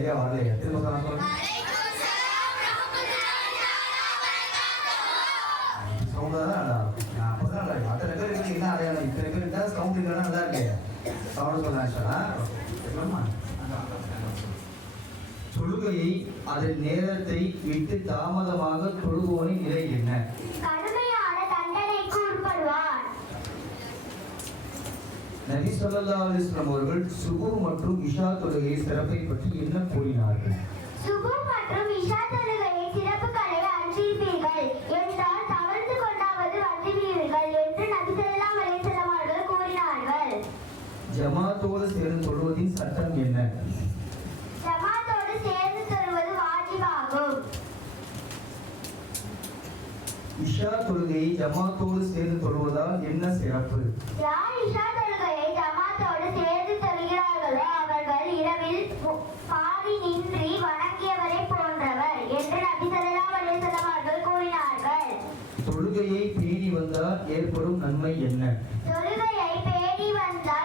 சரியா வரலையா? திரும்ப சொல்லுங்க. அத்தனை பேர் என்ன அடையாளம்? இத்தனை பேர் இருந்தா சவுண்ட் இல்லைன்னா நல்லா இருக்கு. சவுண்ட் சொல்ல தொழுகையை அதன் நேரத்தை விட்டு தாமதமாக தொழுவோனின் நிலை என்ன? கடுமையான தண்டனைக்கு உட்படுவார். நபி ஸல்லல்லாஹு அலைஹி வஸல்லம் அவர்கள் சுபூ மற்றும் இஷா தொழுகை சிறப்பை பற்றி என்ன கூறினார்கள்? சுபூ மற்றும் இஷா தொழுகையை சிறப்புகளை அறிவிப்பீர்கள் என்றால் தவறு கொண்டாவது வந்துவீர்கள் என்று நபி ஸல்லல்லாஹு அலைஹி வஸல்லம் அவர்கள் கூறினார்கள். ஜமாத்தோடு சேர்ந்து தொழுவதின் சட்டம் என்ன? ஜமாத்தோடு சேர்ந்து தொழுவது வாஜிபாகும். இஷா தொழுகையை ஜமாத்தோடு சேர்ந்து தொழுவதால் என்ன சிறப்பு? யார் இஷா தொழுகையை ஜமாத்தோடு சேர்ந்து தொழுகிறார்களோ அவர்கள் இரவில் பாதி நின்றி வணங்கியவரை போன்றவர் என்று நபி ஸல்லல்லாஹு அலைஹி வஸல்லம் அவர்கள் கூறினார்கள். தொழுகையை பேணி வந்தால் ஏற்படும் நன்மை என்ன? தொழுகையை பேணி வந்தால்